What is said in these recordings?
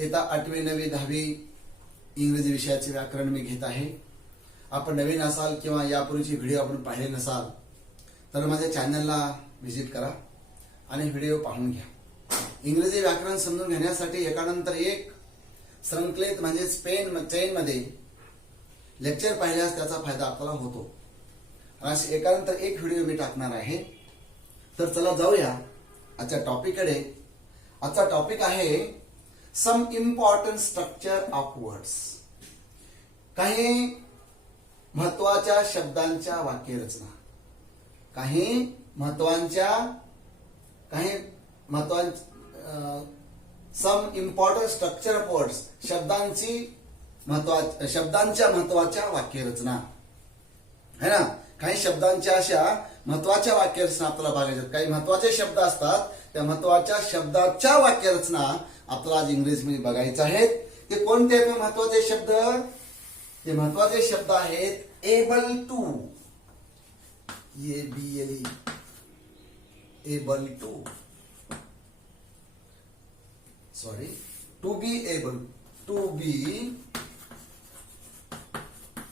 इयत्ता 8वी 9वी 10वी इंग्रजी विषयाचे व्याकरण मी घेत आहे. आपण नवीन असाल किंवा यापूर्वीचे व्हिडिओ आपण पाहिले नसाल तर माझ्या चॅनलला व्हिजिट करा आणि व्हिडिओ पाहून घ्या. इंग्रजी व्याकरण समजून घेण्यासाठी एकानंतर एक संकलित म्हणजे चेनमध्ये लेक्चर पाहिल्यास त्याचा फायदा आपल्याला होतो. असे एकानंतर एक व्हिडिओ मी टाकणार आहे. तर चला जाऊया आजच्या टॉपिककडे. आजचा टॉपिक आहे some important structure of words. काही महत्वाच्या शब्दांच्या वाक्यरचना, काही महत्वाच्या some important structure of words, शब्दांच्या महत्वाच्या वाक्यरचना है ना. काही शब्दांच्या अशा महत्वाच्या वाक्यरचना आपल्याला बघायच्या. काही महत्वाचे शब्द असतात, त्या महत्वाच्या शब्दाच्या वाक्यरचना आपल्याला आज इंग्रजीमध्ये बघायच्या आहेत. ते कोणते आहेत महत्वाचे शब्द? ते महत्वाचे शब्द आहेत able to, ABLE, able to, sorry to be able, to be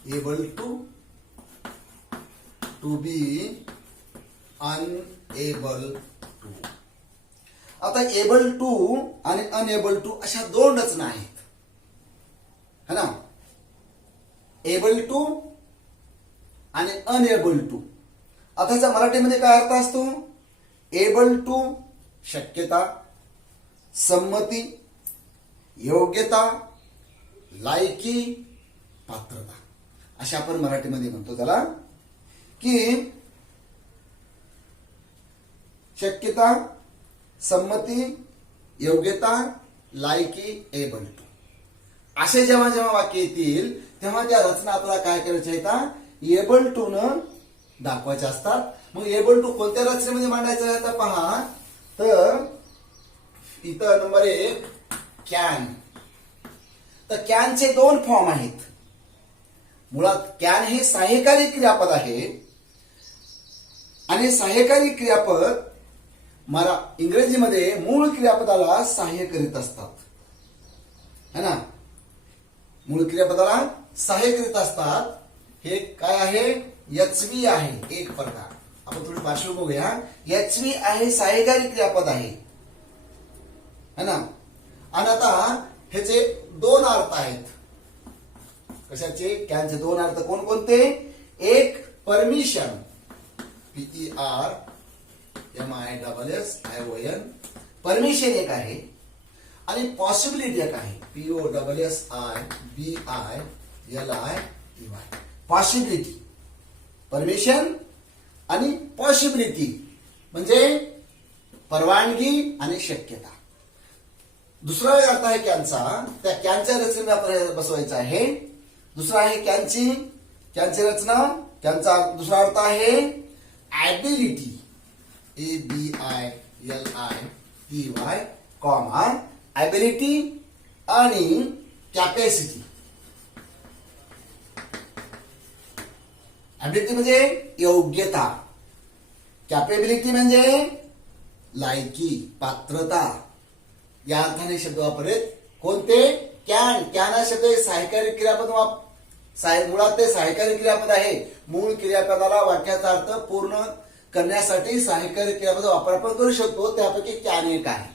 able to, to be unable to. आता एबल टू आणि अनएबल टू अशा दोन रचना आहेत है ना. एबल टू आणि अनएबल टू. आता याचा मराठीमध्ये काय अर्थ असतो? एबल टू शक्यता, संमती, योग्यता, लायकी, पात्रता अशा आपण मराठीमध्ये म्हणतो त्याला. की शक्यता, संमती, योग्यता, लायकी, एबल टू असे जेव्हा जेव्हा वाक्य येतील तेव्हा त्या रचना आपल्याला काय करायच्या आहेत? एबल टू न दाखवायच्या असतात. मग एबल टू कोणत्या रचनेमध्ये मांडायचं आहे आता पहा. तर इथं नंबर 1 कॅन. तर कॅनचे दोन फॉर्म आहेत. मुळात कॅन हे सहाय्यकारी क्रियापद आहे आणि सहाय्यकारी क्रियापद इंग्रजीमध्ये मूळ क्रियापदाला सहाय्य करीत असतात है ना. मूळ क्रियापदाला सहाय्य करीत असतात. हे काय आहे? एचव्ही आहे एक प्रकार. आपण थोडी पार्श्वभूमी बघूया. एचव्ही आहे, सहाय्यकारी क्रियापद आहे है ना. आणि आता ह्याचे दोन अर्थ आहेत. कशाचे? कॅनचे दोन अर्थ कोणकोणते? एक परमिशन, PERMISSION, परमिशन एक आहे. आणि पॉसिबिलिटी एक आहे, POSSIBILITY, पॉसिबिलिटी. परमिशन आणि पॉसिबिलिटी म्हणजे परवानगी आणि शक्यता. दुसरा अर्थ आहे कॅनचा. त्या कॅनच्या रचनेने आपल्याला बसवायचा आहे. दुसरा आहे कॅनची रचना. कॅनचा दुसरा अर्थ आहे ॲबिलिटी, ABILITY, कॉमा ॲबिलिटी आणि कॅपॅसिटी. ॲबिलिटी म्हणजे योग्यता, कॅपेबिलिटी म्हणजे लायकी, पात्रता. या अर्थाने शब्द वापरलेत. कोणते? कॅन. कॅन हा शब्द सहाय्यकारी क्रियापद, मुळात ते सहाय्यकारी क्रियापद आहे. मूळ क्रियापदाला वाक्याचा अर्थ पूर्ण करण्यासाठी सहाय्यकारी क्रियापद वापर आपण करू शकतो. त्यापैकी कॅन एक आहे.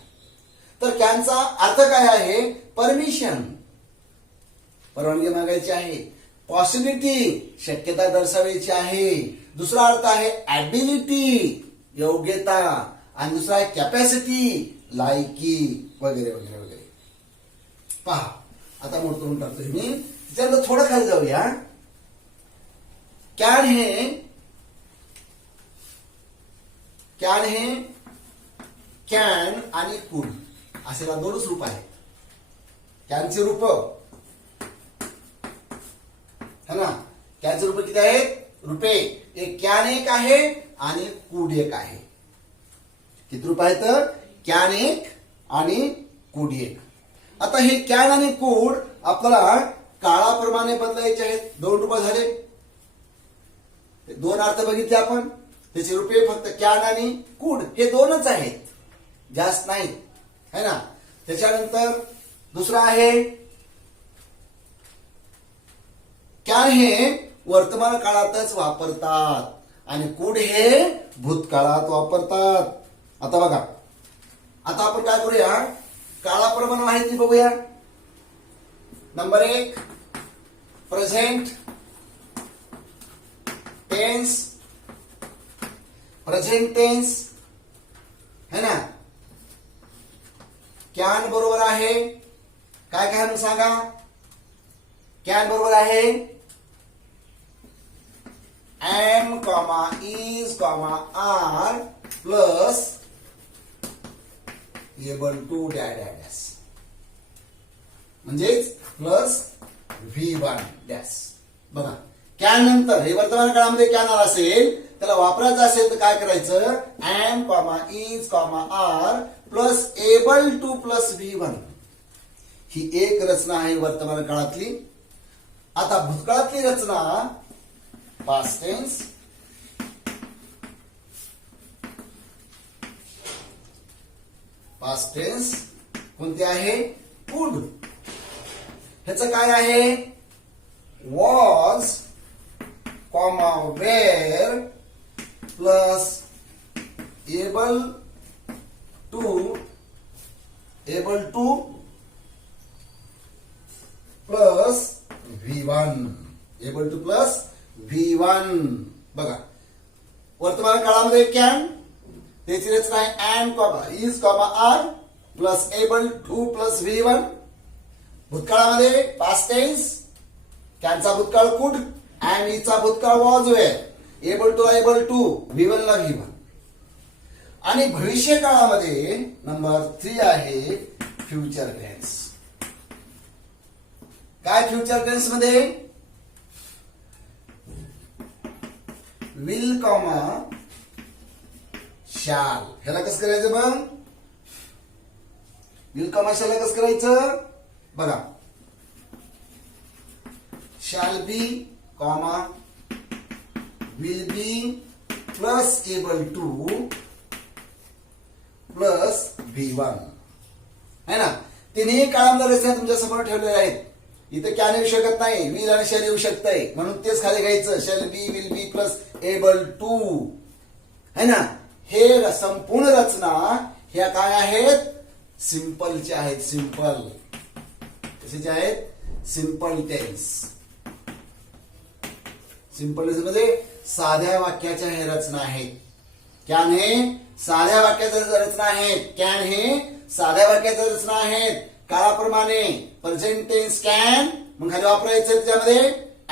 तर कॅनचा अर्थ काय आहे? परमिशन, परवानगी मागायची आहे. पॉसिबिलिटी, शक्यता दर्शवायची आहे. दुसरा अर्थ आहे ॲबिलिटी, योग्यता. आणि दुसरा आहे कॅपॅसिटी, लायकी वगैरे वगैरे वगैरे. पहा आता मोठं करून टाकतोय मी. त्याच्यानंतर थोडं खाली जाऊया. कॅन हे कॅन आणि कुड असेला दोनच रूप आहेत. कॅनचे रूप है ना. कॅनचे रूप किती आहेत? रूपे एक कॅन एक आहे आणि कुड एक आहे. किती रूप आहेत? कॅन एक आणि कुड एक. आता हे कॅन आणि कुड आपल्याला काळाप्रमाणे बदलायचे आहेत. दोन रूप झाले. दोन अर्थ बघितले आपण. त्याचे रूपे फक्त कॅन आणि कुड हे दोनच आहेत, जास्त नाही है ना. त्याच्यानंतर दुसरा आहे कॅन हे वर्तमान काळातच वापरतात आणि कुड हे भूतकाळात वापरतात. आता बघा, आता आपण काय करूया, काळाप्रमाणे माहिती बघूया. Number 1 present tense. Present tense है ना, कॅन बरोबर आहे काय काय मग सांगा. कॅन बरोबर आहे am comma is comma are plus able to dash dash म्हणजेच प्लस V1 डॅश. बघा, कॅन नंतर हे वर्तमान काळामध्ये कॅन आला असेल, त्याला वापरायचं असेल तर काय करायचं, am comma is comma are plus able to plus V1. ही एक रचना आहे वर्तमान काळातली. आता भूतकाळातली रचना पास्ट टेन्स. पास्ट टेन्स कोणते आहे, कुड. ह्याचं काय आहे, was comma were plus able to plus V1. Able to plus V1. बघा, वर्तमान काळामध्ये कॅन, त्याची रचना आहे am comma is comma are plus able to plus V1. भूतकाळामध्ये पास्ट टेन्स, कॅनचा भूतकाळ कुड, एम इजचा भूतकाळ was were, able to V1 ला V1. आणि भविष्य काळामध्ये नंबर 3 आहे फ्युचर टेन्स. काय फ्युचर टेन्स मध्ये, विल कॉमा शाल. ह्याला कसं करायचं मग, विल कॉमा शाल कसं करायचं, बघा, shall be comma will be plus able to plus V1 है ना. तिन्ही काळामध्ये रचना तुमच्या समोर ठेवलेल्या आहेत. इथे कॅन येऊ शकत नाही, विल आणि शॅल येऊ शकतंय, म्हणून तेच खाली घ्यायचं, shall be will be plus able to है ना. हे संपूर्ण रचना ह्या काय आहेत, सिंपलच्या आहेत. सिंपल कशाचे आहेत, सिंपल टेन्स. सिंपल टेन्स मध्ये साध्या वाक्याच्या हे रचना आहेत. कॅन हे साध्या वाक्याच्या रचना आहेत. कॅन हे साध्या वाक्याच्या रचना आहेत. काळाप्रमाणे प्रेझेंट टेन्स कॅन, मग खाली वापरायचं त्याच्यामध्ये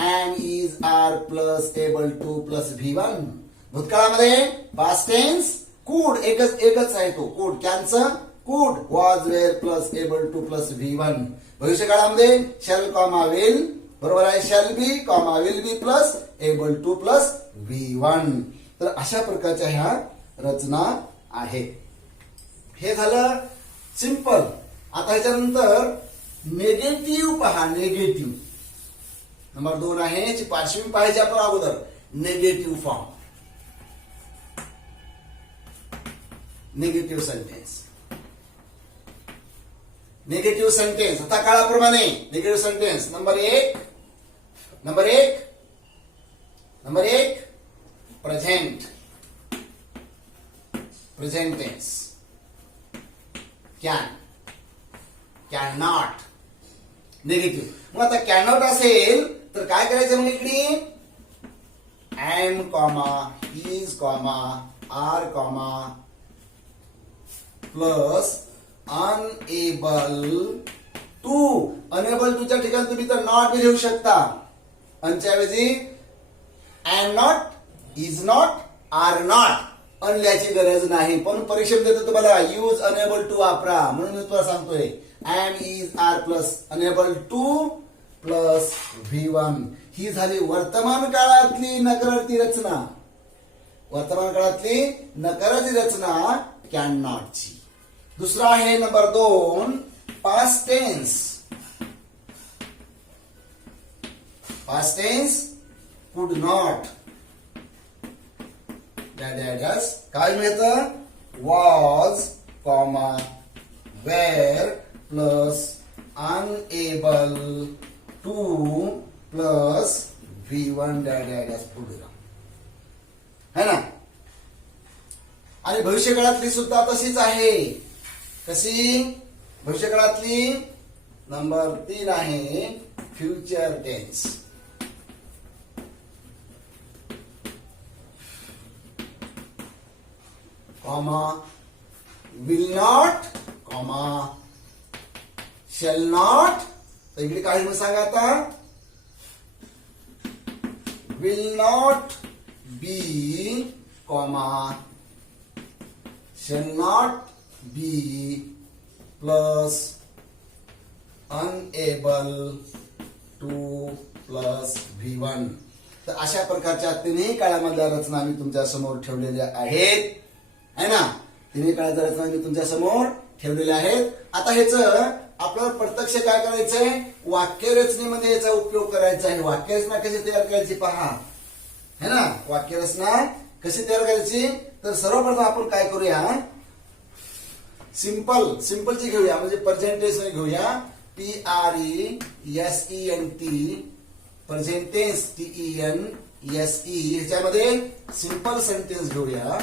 am is are plus able to plus V1. भूतकाळामध्ये पास्ट टेन्स कुड, एकच आहे तो कुड, कॅनचं कुड, was were plus able to plus V1. भविष्य काळामध्ये शॅल कॉमा विल बरोबर आहे, shall be comma will be plus able to plus V1. तर अशा प्रकारच्या ह्या रचना आहेत. हे झालं सिंपल. आता ह्याच्यानंतर नेगेटिव्ह पहा. नेगेटिव्ह नंबर 2 आहे, याची पार्श्वभूमी पाहिजे आपण अगोदर. Negative form, negative sentence. Negative sentence आता काळाप्रमाणे negative sentence number 1 present tense. Can not negative. मग आता कॅन नॉट असेल तर काय करायचं, मग इकडे am comma is comma are comma plus unable टूच्या ठिकाणी तुम्ही तर नॉट बी लिहू शकता. अनच्या ऐवजी am not, is not, are not. अनल्याची गरज नाही, पण परीक्षेत देतो तुम्हाला यूज अनएबल टू वापरा, म्हणून मी तुम्हाला सांगतोय am is are plus unable to plus V1. ही झाली वर्तमान काळातली नकारार्थी रचना. वर्तमान काळातली नकारार्थी रचना कॅन नॉटची. दुसरा आहे number 2 past tense. Past tense could not. काय मिळतं, was comma were plus unable to plus V1 dash पुढे है ना. आणि भविष्यकाळातली सुद्धा तशीच आहे. कशी भविष्यकाळातली नंबर 3 आहे future tense. Comma will not comma shall not. तर इकडे काय म्हणून सांगा आता. Will not be comma shall not be plus unable to plus V1. तर अशा प्रकारच्या तिन्ही काळामधल्या रचना मी तुमच्या समोर ठेवलेल्या आहेत है ना. तिन्ही काळाच्या रचना मी तुमच्या समोर ठेवलेल्या आहेत. आता ह्याच आपल्याला प्रत्यक्ष काय करायचंय, वाक्यरचनेमध्ये याचा उपयोग करायचा आहे. वाक्यरचना कशी तयार करायची पहा है ना. वाक्यरचना कशी तयार करायची, तर सर्वप्रथम आपण काय करूया, सिंपलची घेऊया, म्हणजे प्रेझेंट टेन्स घेऊया. PRESENT present tense TENSE. ह्याच्यामध्ये सिंपल सेंटेन्स घेऊया.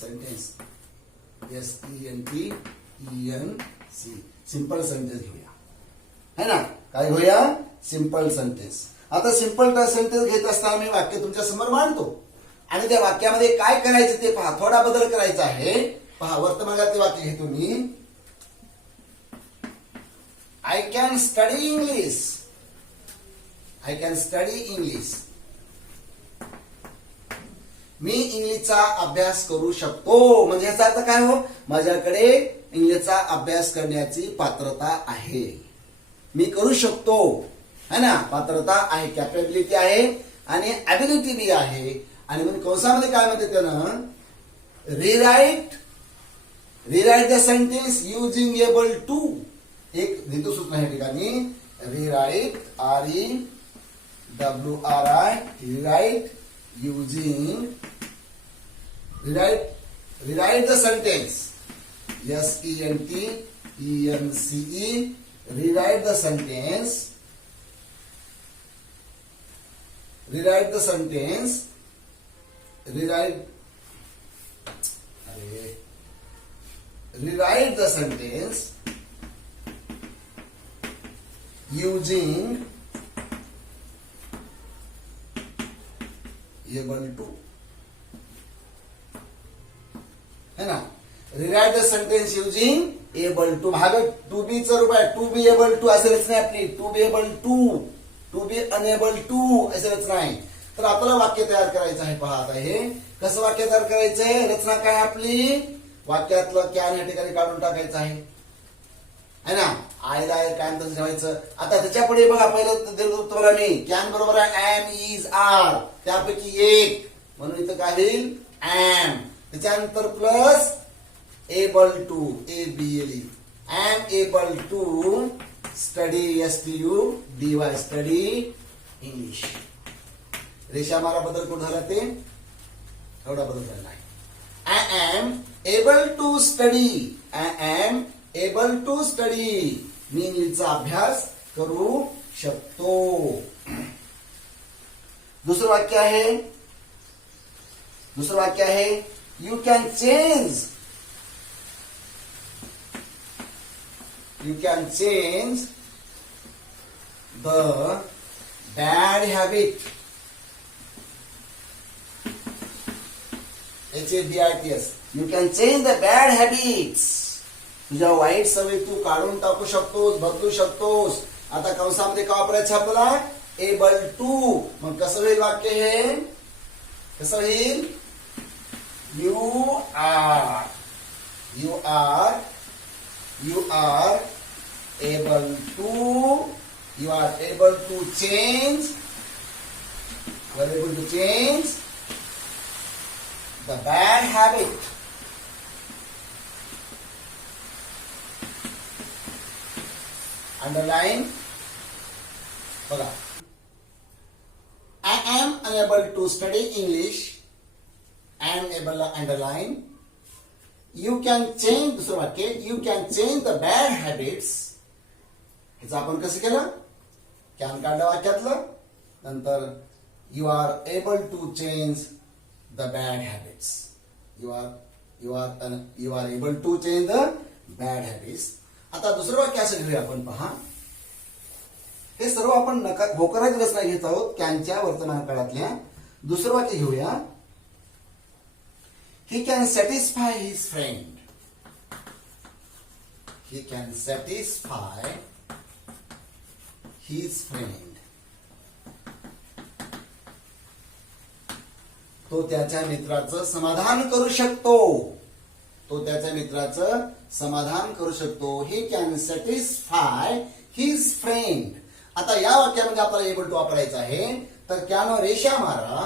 सेंटेन्स SENTENC सिंपल सेंटेन्स घेऊया है ना. काय घेऊया, सिंपल सेंटेन्स. आता सिंपल सेंटेन्स घेत असताना मी वाक्य तुमच्या समोर मांडतो आणि त्या वाक्यामध्ये काय करायचं ते पहा. थोडा बदल करायचा आहे पहा. वर्तमानातले वाक्य घेतो मी. I can study English. I can study English. मी इंग्लिशचा अभ्यास करू शकतो. म्हणजे याचा अर्थ काय हो, माझ्याकडे इंग्लिशचा अभ्यास करण्याची पात्रता आहे. मी करू शकतो है ना. पात्रता आहे, कॅपेबिलिटी आहे आणि ॲबिलिटी बी आहे. आणि मग कंसामध्ये काय म्हणते त्यानं, rewrite the sentence using able to. एक हेतू सूचना या ठिकाणी rewrite REWRI rewrite using rewrite the sentence SENTENCE rewrite the sentence rewrite the sentence using able to है ना. Rewrite the sentence using able to. भाग टू बी च रूप आहे. टू बी एबल टू असे रचना आपली. To be able to be unable to असे रचना आहे. तर आपल्याला वाक्य तयार करायचं आहे पहा. आता हे कसं वाक्य तयार करायचंय, रचना काय आपली, वाक्यातलं कॅन या ठिकाणी काढून टाकायचं आहे है ना. आयला कॅन तसं ठेवायचं. आता त्याच्या पुढे बघा, पहिलं दिलं तुम्हाला मी कॅन बरोबर आहे एम इज आर, त्यापैकी एक म्हणून इथं काय होईल एम. त्याच्यानंतर plus able to ABLE am able to study STUDY study English. रेषा मारा बदल कुठं झाला ते एवढा बदल झाला आहे. I am able to study. I am able to study. मी इंग्लिशचा अभ्यास करू शकतो. दुसरं वाक्य आहे you can change. You can change the bad habit. HABITS. You can change the bad habits. तुझ्या वाईट सवयी तू काढून टाकू शकतोस, बदलू शकतोस. आता कंसामध्ये काय वापरायचं आपल्याला, एबल टू. मग कसं होईल वाक्य हे, कसं होईल, you are able to change the bad habit. Underline बघा. I am unable to study English. I am able to underline. You can change, दुसरं वाक्य, you can change the bad habits. ह्याचं आपण कसं केलं, कॅन काढलं वाक्यातलं, नंतर you are able to change the bad habits. You are able to change the bad habits. आता दुसरं वाक्य असं घेऊया आपण, पहा. हे सर्व आपण होकाराची रचना घेत आहोत कॅनच्या वर्तमान काळातल्या. दुसरं वाक्य घेऊया, he can satisfy his friend. He can satisfy his friend. तो त्याच्या मित्राचं समाधान करू शकतो. तो त्याच्या मित्राचं समाधान करू शकतो. He can satisfy his friend. आता या वाक्यामध्ये आपल्याला एबल टू वापरायचं आहे, तर कॅनवर रेषा मारा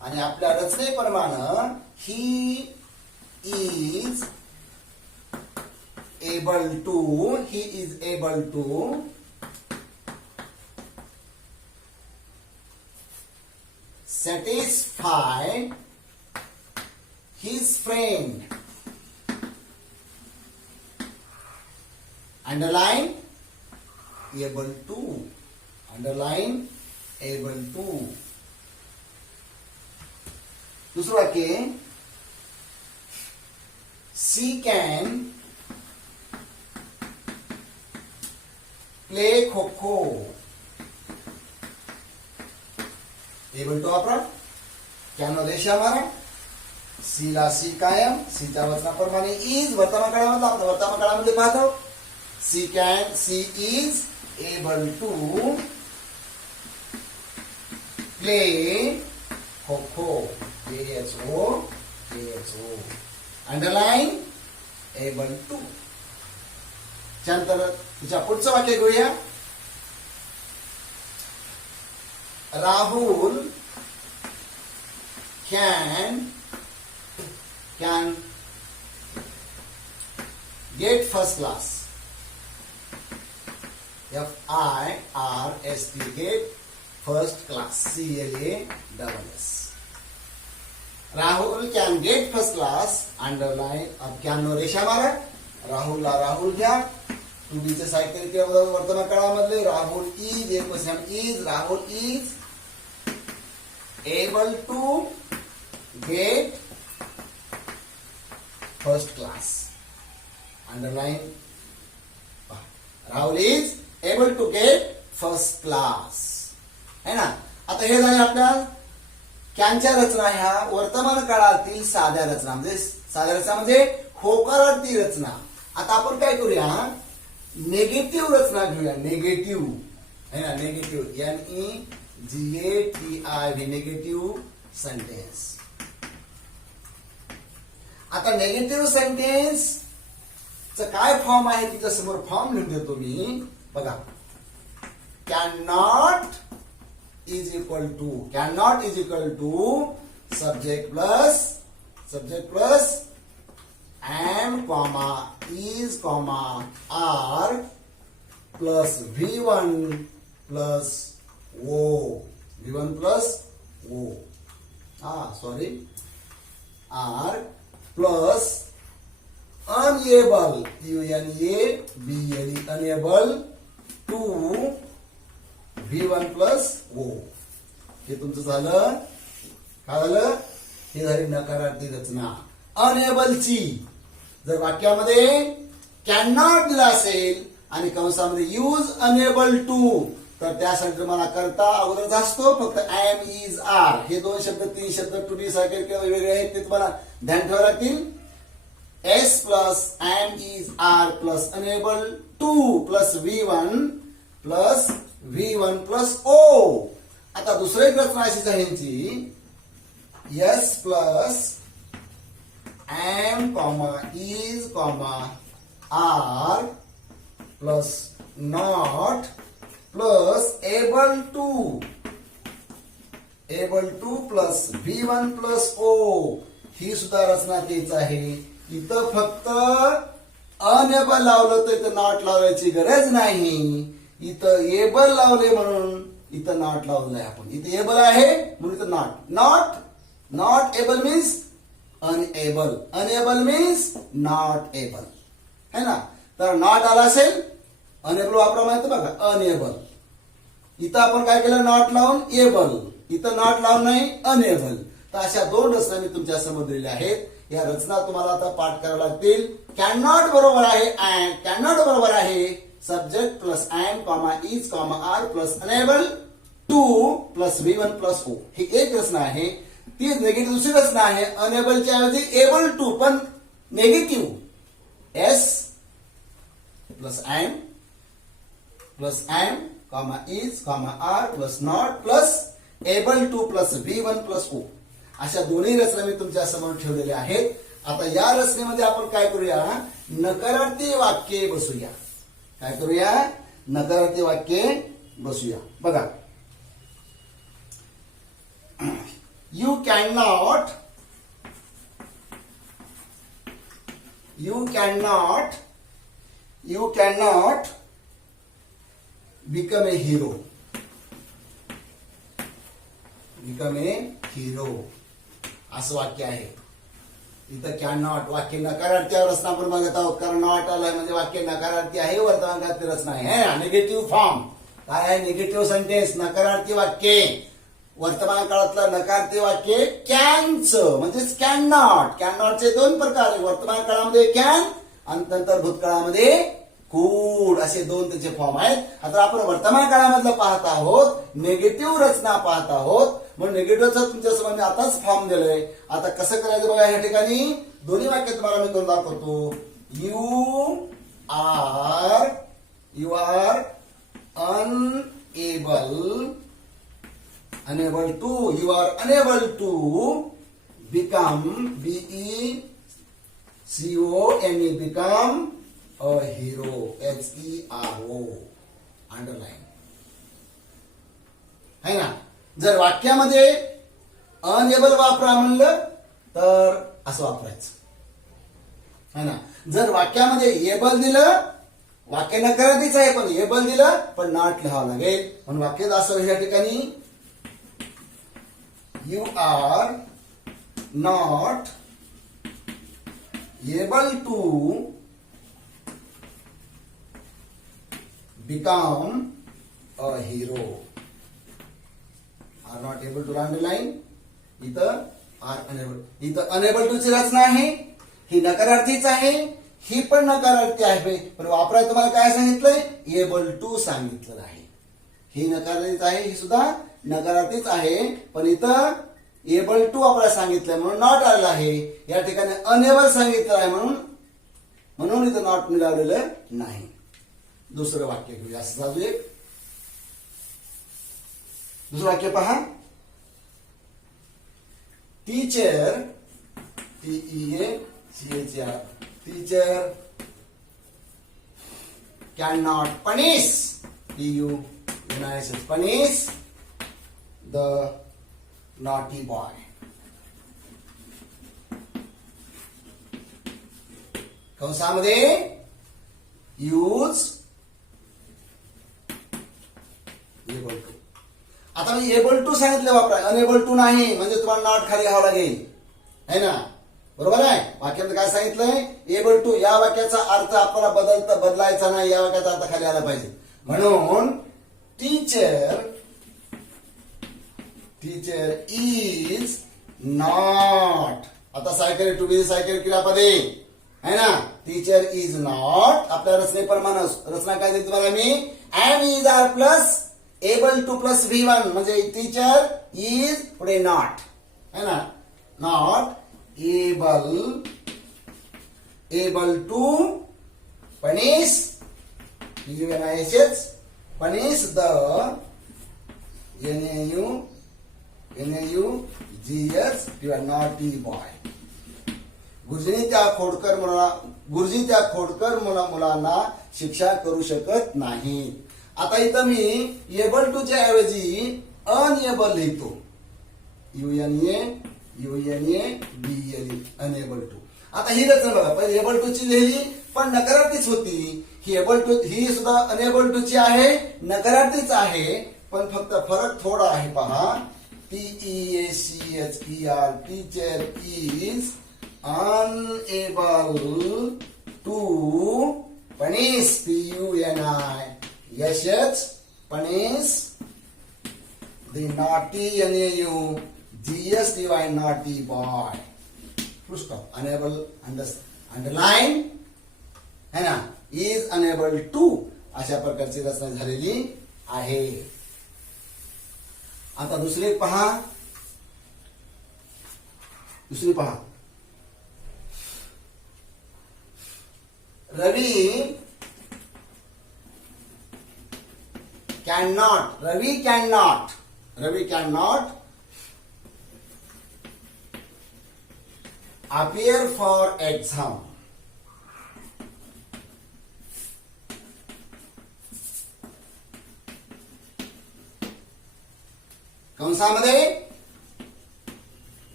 आणि आपल्या रचनेप्रमाणे he is able to, he is able to satisfy his friend. Underline able to. Underline able to. दूसरा वाक्य, she can play kho-kho. Able to वापरा, कॅन रेषा मारा, सी ला सी कायम, सीच्या वचनाप्रमाणे इज वर्तमान काळामध्ये, आपण वर्तमान काळामध्ये पाहतो. She is able to play kho-kho. KHO. Underline able to. त्यानंतर तुझ्या पुढचं वाक्य घेऊया, Rahul can get first class. FIRST, get first class. CLASS. Rahul can get first class. Underline. अब क्या नो रेषा मारा, राहुल ला राहुल घ्या. टू बी चे साहित्य वर्तमान काळामधले, राहुल इज, एक question is, Rahul is able to get first class. Underline. Rahul is able to get first class. है ना. आता हे झाले आपल्या कॅनच्या रचना, ह्या वर्तमान काळातील साध्या रचना, म्हणजे साध्या रचना म्हणजे होकारार्थी रचना. आता आपण काय करूया, नेगेटिव्ह रचना घेऊया. नेगेटिव्ह है ना, नेगेटिव्ह NEGATIV, नेगेटिव्ह सेंटेन्स. आता नेगेटिव्ह सेंटेन्स काय फॉर्म आहे, तिच्या समोर फॉर्म लिहून देतो मी. बघा, can not is equal to subject plus am comma is comma are plus V1 plus V1 plus R plus unable UNABLE unable to V1 plus हे तुमचं झालं. काय झालं, हे झाली नकारार्थी रचना. अनएबलची जर वाक्यामध्ये कॅन नॉट दिला असेल आणि कंसामध्ये यूज अनएबल टू, तर त्यासाठी तुम्हाला करता अगोदरच असतो. फक्त एम इज आर हे दोन शब्द, तीन शब्द टू बी सारखे किंवा वेगळे आहेत, ते तुम्हाला ध्यान ठेवावे लागतील. S plus am is are plus unable to plus V1 plus O. आता दुसरी रचना अशीच आहे यांची, S plus am comma is comma are plus not plus able to plus V1 plus O. ही सुद्धा रचना तेच आहे. इथं फक्त अनेबल लावलं तर इथं नॉट लावायची गरज नाही. इथं एबल लावले म्हणून इथं नॉट लावलंय आपण. इथं एबल आहे म्हणून इथं not able means unable. Unable means not able, है ना. तर नॉट आला असेल, अनएबल वापरा माहिती बघा, अनएबल. इथं आपण काय केलं, नॉट लावून एबल, इथं नॉट लावून नाही, अनएबल. तर अशा दोन रचना मी तुमच्या समोर दिलेल्या आहेत. या रचना तुम्हाला आता पाठ कराव्या लागतील. कॅन नॉट बरोबर आहे अँड, कॅन नॉट बरोबर आहे subject plus and comma is comma are plus unable to plus V1 plus O. ही एक रचना आहे. ती निगेटिव्ह दुसरी रचना आहे. अनेबलच्या ऐवजी एबल टू, पण negative S plus and comma is comma are plus not plus able to plus V1 plus O. अशा दोन्ही रचना मी तुमच्या समोर ठेवलेल्या आहेत. आता या रचनेमध्ये आपण काय करूया, नकारार्थी वाक्ये बसूया. काय करूया, नकारार्थी वाक्ये बसूया. बघा, you can not become a hero. असं वाक्य आहे. इथं कॅन नॉट वाक्य नकारार्थी रचना आपण बघत आहोत, कारण नॉट आलाय म्हणजे वाक्य नकारार्थी आहे, वर्तमानकाळातील रचना आहे. निगेटिव्ह फॉर्म काय आहे, निगेटिव्ह सेंटेन्स, नकारार्थी वाक्य. वर्तमान काळातलं नकारार्थी वाक्य कॅनचं म्हणजेच कॅन नॉट. कॅन नॉटचे दोन प्रकार आहे, वर्तमान काळामध्ये कॅन आणि नंतर भूतकाळामध्ये कुड, असे दोन त्याचे फॉर्म आहेत. आता आपण वर्तमान काळामधलं पाहत आहोत, निगेटिव्ह रचना पाहत आहोत. म्हणून निगेटिव्हचा तुमच्यासमोर मी आताच फॉर्म दिलंय. आता कसं करायचं बघा, या ठिकाणी दोन्ही वाक्य तुम्हाला मी करून दाखवतो. You are unable to, you are unable to become BECOME become a hero, HERO, underline है ना. जर वाक्यामध्ये अनएबल वापरा म्हणलं तर असं वापरायचं, है ना. जर वाक्यामध्ये एबल दिलं, वाक्य नकारार्थीच आहे पण एबल दिलं पण नॉट लिहावं लागेल. म्हणून वाक्य असं या ठिकाणी, you are not able to become a hero. Are not able to underline. इथं आर अनेबल, इथं अनेबल टू ची रचना आहे, ही नकारार्थीच आहे, ही पण नकारार्थी आहे. पण वापरायला तुम्हाला काय सांगितलंय, एबल टू सांगितलं आहे. ही नकारार्थीच आहे, ही सुद्धा नकारार्थीच आहे, पण इथं एबल टू आपल्याला सांगितलंय म्हणून नॉट आलेलं आहे. या ठिकाणी अनेबल सांगितलं आहे म्हणून इथं नॉट मिळालेलं नाही. दुसरं वाक्य घेऊया, असं चालू एक. दुसरं वाक्य पहा, teacher TEACHR teacher can not punish punish the naughty boy. कंसामध्ये यूज एबल टू. आता मी एबल टू सांगितलं वापरा, अनएबल टू नाही, म्हणजे तुम्हाला नॉट खाली घ्यावं लागेल, है ना. बरोबर आहे. वाक्यात काय सांगितलंय, एबल टू. या वाक्याचा अर्थ आपल्याला बदलायचा नाही, या वाक्याचा अर्थ खाली आला पाहिजे. म्हणून टीचर इज नॉट. आता सायकल टू बी सायकल क्रियापदे है ना. Teacher is not. आपल्या रचनेप्रमाणे रचना काय देते तुम्हाला मी, am is are plus able to plus V1 म्हणजे टीचर इज पुढे नॉट, है ना. Not able to punish punish the NAUGS your naughty boy. गुरुजी त्या खोडकर मुलांना शिक्षा करू शकत नाही. आता इथं मी एबल टू च्या ऐवजी अनएबल लिहितो, UNABLE अनएबल टू. आता ही रचना बघा, पहिले एबल टू ची लिहिली पण नकारार्थीच होती. ही एबल टू, ही सुद्धा अनएबल टू ची आहे, नकारार्थीच आहे, पण फक्त फरक थोडा आहे. पहा, TEACHER teacher is unable to punish punish punish the naughty GSTY naughty boy. Full stop. Unable underline है ना, is unable to अशा प्रकारची रचना झालेली आहे. आता दुसरी पहा. Ravi cannot appear for exam. कंसामध्ये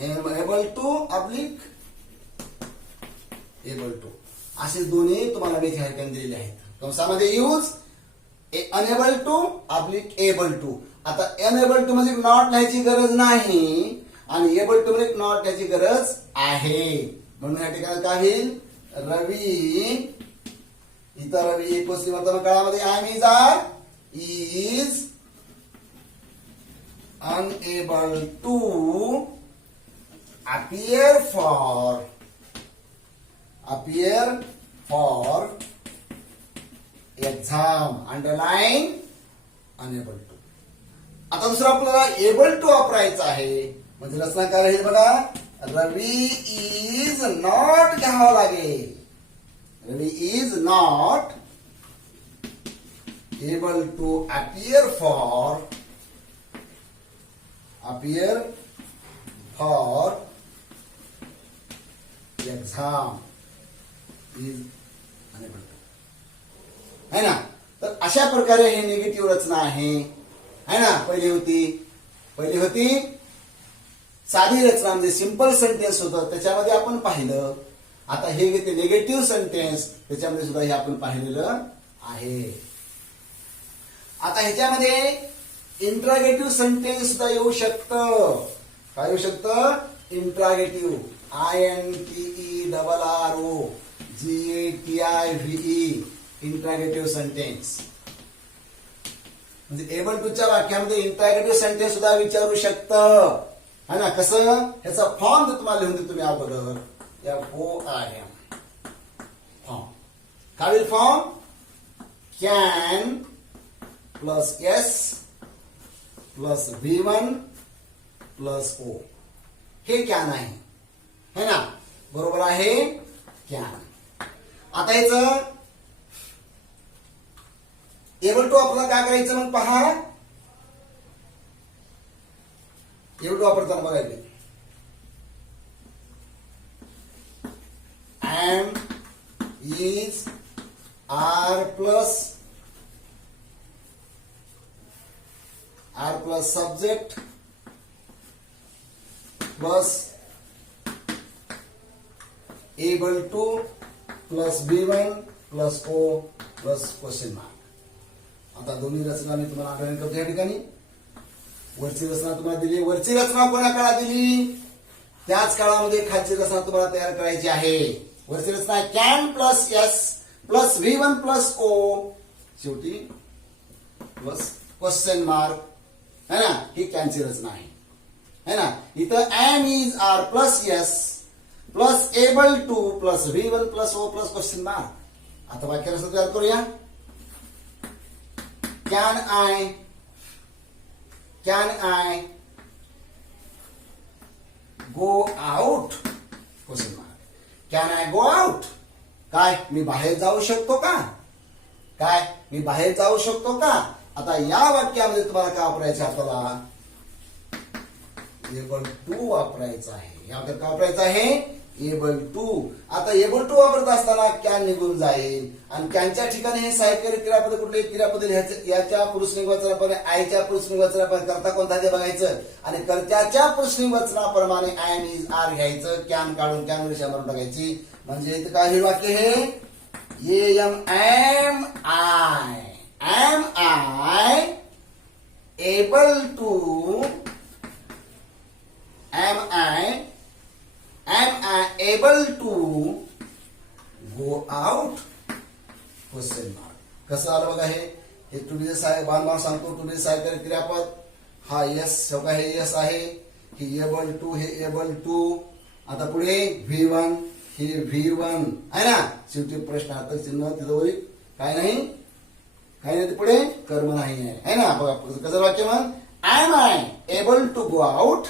able to oblique able to असे दोन्ही तुम्हाला मी ठिकाणी दिलेले आहेत. कंसामध्ये use unable to oblique able to. आता अनेबल टू म्हणजे नॉट लिहायची गरज नाही आणि एबल टू म्हणजे नॉट लिहायची गरज आहे. म्हणून या ठिकाणी काय होईल, रवी इथं रवी एकवचनी वर्तमान काळामध्ये is unable to appear for exam. Underline unable to. आता दुसरा आपल्याला एबल टू वापरायचं आहे. म्हणजे रचना काय राहील बघा, रवी इज नॉट घ्यावं लागेल. Ravi is not able to appear for exam is unable to. है ना. तर अशा प्रकारे हे निगेटिव्ह रचना आहे ना. पहिली होती साधी रचना म्हणजे सिंपल सेंटेन्स होतं, त्याच्यामध्ये आपण पाहिलं. आता हे घेते निगेटिव्ह सेंटेन्स, त्याच्यामध्ये सुद्धा हे आपण पाहिलेलं आहे. आता ह्याच्यामध्ये इंट्रागेटिव्ह सेंटेन्स सुद्धा येऊ शकतं. काय येऊ शकतं, इंट्रागेटिव्ह INTERROGATIVE इंट्रागेटिव्ह सेंटेन्स. म्हणजे एबल टू च्या वाक्यामध्ये इंट्रागेटिव्ह सेंटेन्स सुद्धा विचारू शकतं. है ना. कसं, ह्याचा फॉर्म तुम्हाला लिहून देतो मी अगोदर. FORM form. काय होईल form, can plus S plus V1 plus O. हे कॅन आहे, है ना. बरोबर आहे, कॅन. आता याचं एबल टू आपल्याला काय करायचं मग पहा. एबल टू वापरताना बघायचं, am is R plus subject plus able to plus B1 plus O plus question mark. आता दोन्ही रचना मी तुम्हाला आठवण करतो. या ठिकाणी वरची रचना तुम्हाला दिली. वरची रचना कोणा काळात दिली, त्याच काळामध्ये खालची रचना तुम्हाला तयार करायची आहे. वरची रचना can plus S plus V1 plus O शेवटी प्लस क्वेश्चन मार्क, है ना. ही कॅनची रचना आहे, है ना. इथं am is are plus S plus able to plus V1 plus O plus question mark. आता वाक्य रचना तयार करूया. Can I go out? Question mark. Can I go out? काय मी बाहेर जाऊ शकतो का? आता या वाक्यामध्ये तुम्हाला काय वापरायचं, आपल्याला एबल टू वापरायचं आहे. यामध्ये काय वापरायचं आहे, एबल टू. आता एबल टू वापरत असताना कॅन निघून जाईल आणि कॅनच्या ठिकाणी हे सहाय्यकारी क्रियापद कुठले क्रियापद लिहायचं. याच्या पुरुषलिंग वचनाप्रमाणे आयच्या पुरुषलिंग वचनाप्रमाणे करता कोणता ते बघायचं आणि कर्त्याच्या पुरुषलिंग वचनाप्रमाणे आय इज आर घ्यायचं. कॅन काढून कॅन रेषा मारून टाकायची. म्हणजे इथं काय हे वाक्य, हे am I able to am I able to go out question mark. कसं आलं बघा हे टुडे बांधवा सांगतो. टुडे सहाय्यकारी क्रियापद हा यस बघा हे यस आहे. ही एबल टू हे एबल टू. आता पुढे V1 हे V1 आहे ना. शेवटी प्रश्नार्थक चिन्ह तिथं वरील काय नाही ते पुढे कर्म नाही आहे ना. बघा कसं वाक्य मग am I able to go out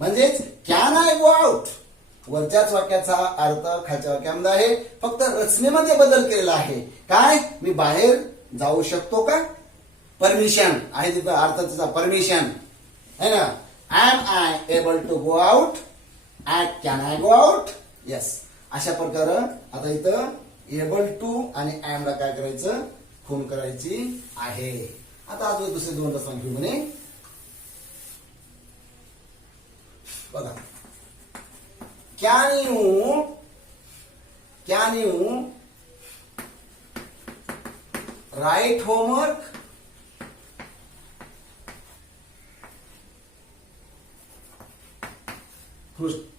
म्हणजेच कॅन आय गो आउट. वरच्याच वाक्याचा अर्थ खालच्या वाक्यामध्ये आहे, फक्त रचनेमध्ये बदल केलेला आहे. काय मी बाहेर जाऊ शकतो का. परमिशन आहे तिथं अर्थ तिचा परमिशन है ना. Am I able to go out can I go out. Yes अशा प्रकारे आता इथं एबल टू आणि एम ला काय करायचं खून करायची आहे. आता अजून दुसरे दोन रचना घेऊ म्हणे. बघा can you write homework.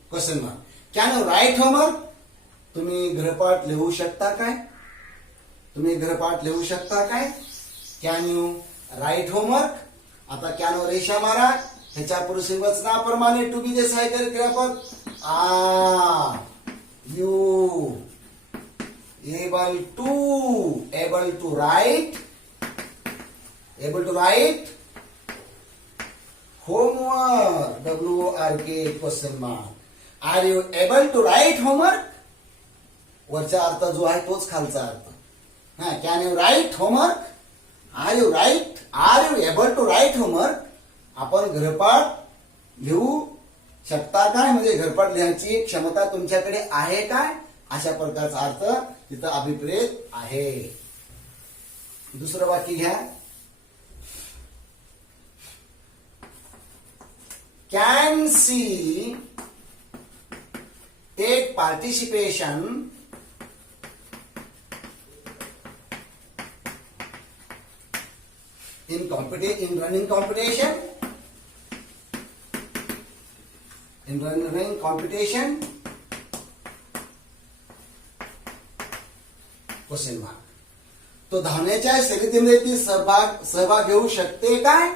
Question mark. Can you write homework. तुम्ही गृहपाठ लिहू शकता काय. तुम्ही गृहपाठ लिहू शकता काय. Can you write homework. आता कॅन वर रेषा मारा. ह्याच्या पुरुष वचनाप्रमाणे टू बी जे सहाय्यकारी क्रियापद you able to write homework WORK question mark. Are you able to write homework. वरचा अर्थ जो आहे तोच खालचा अर्थ. हा can you write homework. Are you able to write homework. आपण गृहपाठ लिहू शकता काय म्हणजे गृहपाठ लिहायची क्षमता तुमच्याकडे आहे काय अशा प्रकारचा अर्थ तिथं अभिप्रेत आहे. दुसरं वाक्य घ्या. Can she take participation in running competition. Question mark. तो धावण्याच्या शर्यतीमध्ये ती सहभाग घेऊ शकते काय.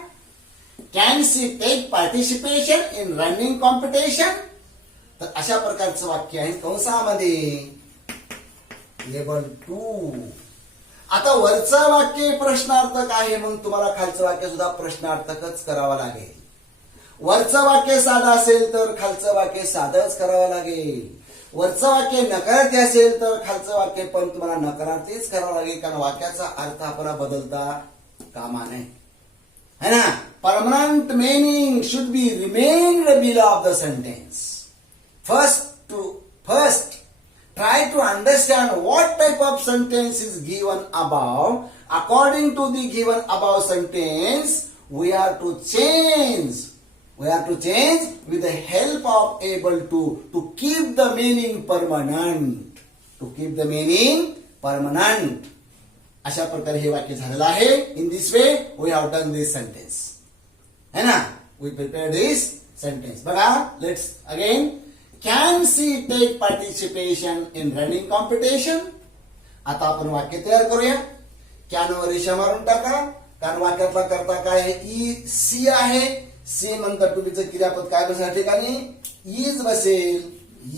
Can she take participation in running competition. तर अशा प्रकारचं वाक्य आहे कंसामध्ये लेबल 2. आता वरचं वाक्य प्रश्नार्थक आहे मग तुम्हाला खालचं वाक्य सुद्धा प्रश्नार्थकच करावं लागेल. वरचं वाक्य साधं असेल तर खालचं वाक्य साधंच करावं लागेल. वरचं वाक्य नकारार्थी असेल तर खालचं वाक्य पण तुम्हाला नकारार्थीच करावं लागेल, कारण वाक्याचा अर्थ आपला बदलता कामा नये है ना. Permanent meaning should be remained below of the sentence. First try to understand what type of sentence is given above. According to the given above sentence, we are to change with the help of able to keep the meaning permanent. अशा प्रकारे हे वाक्य झालेलं आहे. In this way we have done this sentence. है ना. We prepared this sentence. बघा let's again. Can she take participation in running competition? आता आपण वाक्य तयार करूया. कॅन वर रेषा मारून टाका, कारण वाक्यातला करता काय आहे सी आहे. सी नंतर टुबीचं क्रियापद काय बसेल ठिकाणी इज बसेल.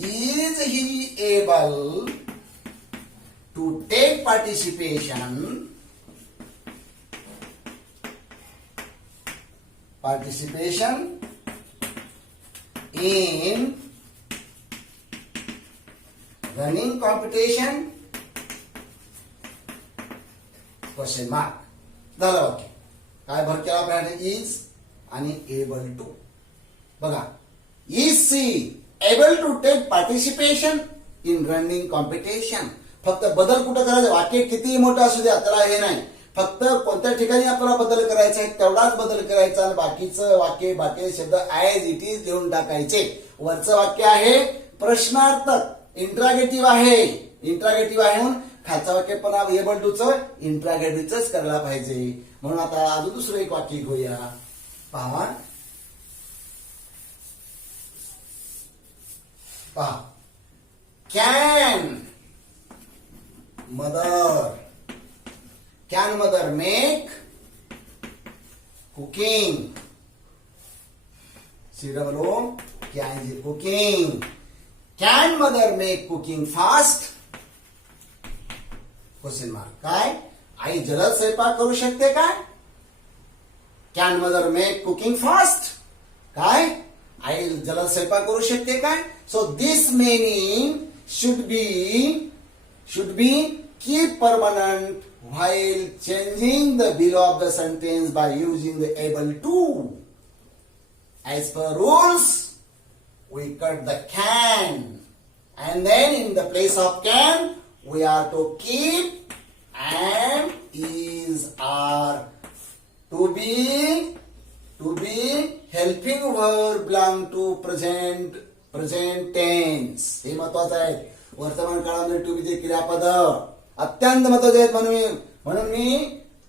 Is he able to take participation in running competition question mark झालं वाक्य. काय भर केला पाहिजे इज आणि एबल टू. बघा is she able to take participation in running competition. फक्त बदल कुठं करायचं, वाक्य किती मोठं असू द्या त्याला हे नाही, फक्त कोणत्या ठिकाणी आपल्याला बदल करायचा आहे तेवढाच बदल करायचा आणि बाकीचं वाक्य बाकी शब्द ऍज इट इज लिहून टाकायचे. वरचं वाक्य आहे प्रश्नार्थक इंट्रागेटिव्ह आहे म्हणून खालचं वाक्य पण एबल टू च इंट्रागेटिव्हच करायला पाहिजे. म्हणून आता अजून दुसरं एक वाक्य घेऊया. पहा, can mother, can mother make cooking, COO can G cooking. Can mother make cooking fast, question mark. काय आई जलद स्वयंपाक करू शकते काय? Can mother make cooking fast, काय आई जलद स्वयंपाक करू शकते काय? So this meaning should be keep permanent while changing the below of the sentence by using the able to. As per rules, we cut the can, and then in the place of can we are to keep am, is, are. To be helping verb belong to present tense. हे महत्वाचं आहे. वर्तमान काळामध्ये to be चे क्रियापद अत्यंत महत्वाचे आहेत. म्हणून मी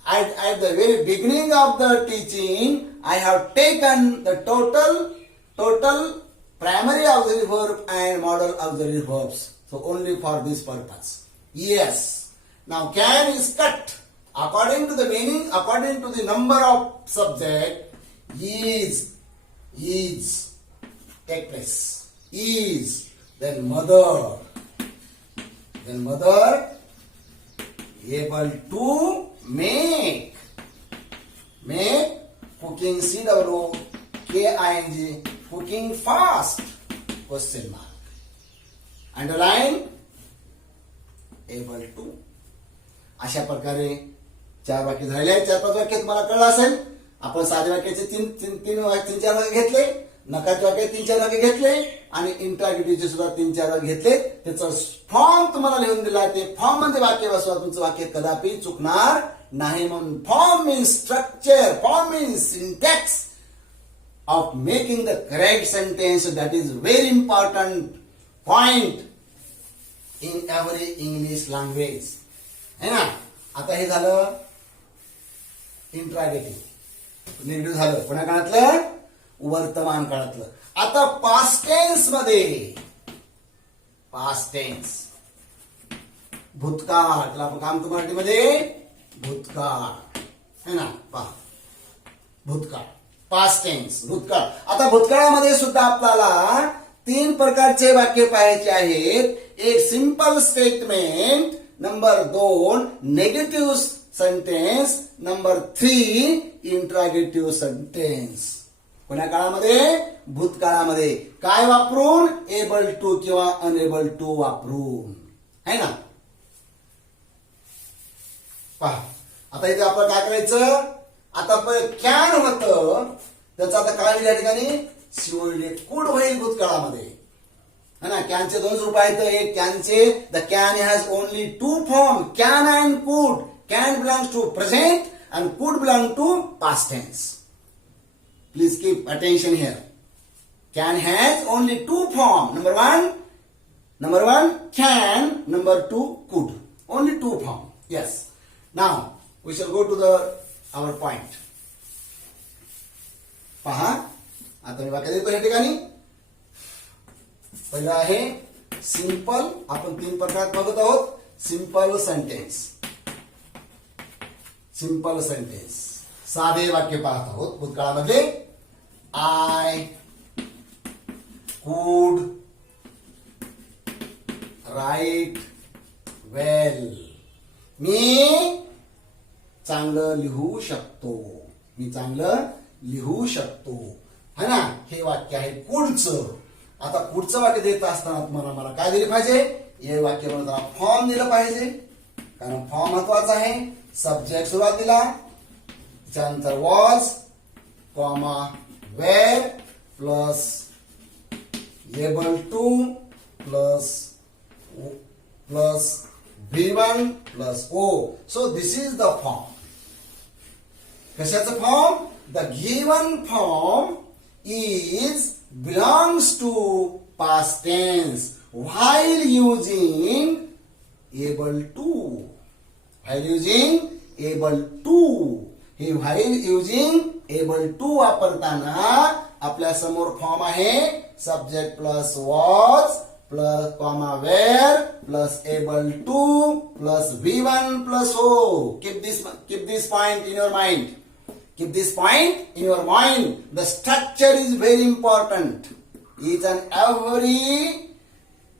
at the very beginning of the teaching I have taken the total primary auxiliary verb and modal auxiliary verbs. So only for this purpose. Yes. Now can is cut according to the meaning, according to the number of subject. Is take place. Is then mother able to make cooking, COOKING, cooking fast, question mark. Underline able to. अशा प्रकारे 4 वाक्य झालेले आहेत. 4-5 वाक्य तुम्हाला कळलं असेल. आपण साध्या वाक्याचे 3-4 वाक्य घेतले, नकारात्मक वाक्य 3-4 वाक्य घेतले आणि इंट्रागेटिव्हचे सुद्धा 3-4 वाक्य घेतले. त्याचा फॉर्म तुम्हाला लिहून दिला. ते फॉर्म मध्ये वाक्य बसवा. तुमचं वाक्य कदापि चुकणार नाही. म्हणून form means structure, form means syntax of making the correct sentence. That is very important point in every English language, है ना. आता हे झालं इंट्रागेटिव्ह, निगेटिव्ह झालं पुन्हा काळातलं, वर्तमान काळातलं. आता पास्ट टेन्स मध्ये, पास्ट टेन्स भूतकाळ, त्याला आपण काम करतो मराठीमध्ये भूतकाळ, है ना. पहा भूतकाळ, पास्ट टेन्स भूतकाळ. आता भूतकाळामध्ये सुद्धा आपल्याला 3 प्रकारचे वाक्य पाहायचे आहेत. एक simple statement, number 2 negative sentence, number 3 interrogative sentence. कोण्या काळामध्ये? भूतकाळामध्ये. काय वापरून? एबल टू किंवा अनएबल टू वापरून, है ना. पहा आता इथे आपण काय करायचं. आता कॅन होतं, त्याचं आता काय होईल या ठिकाणी? शिवले कुड होईल भूतकाळामध्ये, है ना. कॅनचे 2 रूप आहेत. एक कॅनचे, the can has only 2 form, can and could. Can belongs to present and could belong to past tense. Please keep attention here. Can has only 2 form. Number one can, number 2 could. Only 2 form. Yes. Now we shall go to our point. पहा आता मी वाक्य देतो या ठिकाणी. पहिलं आहे simple. आपण 3 प्रकारात बघत आहोत. सिंपल सेंटेन्स, सिंपल सेंटेन्स साधे वाक्य पाहत आहोत भूतकाळामध्ये. आय कुड राईट वेल. मी चांगलं लिहू शकतो, मी चांगलं लिहू शकतो, है ना. हे वाक्य आहे कुडचं. आता पुढचं वाक्य देत असताना तुम्हाला मला काय दिलं पाहिजे? हे वाक्य मला फॉर्म दिलं पाहिजे, कारण फॉर्म महत्वाचा आहे. सब्जेक्ट सुरुवातीला, त्यानंतर was, comma were plus able to plus V1 plus O. So this is the form. कशाचं form? The given form is belongs to past tense while using able to. While using able to. हे while using able to वापरताना आपल्या समोर form आहे subject plus was plus comma where plus able to plus V1 plus O. Keep this point in your mind. Keep this point in your mind. The structure is very important. Each and every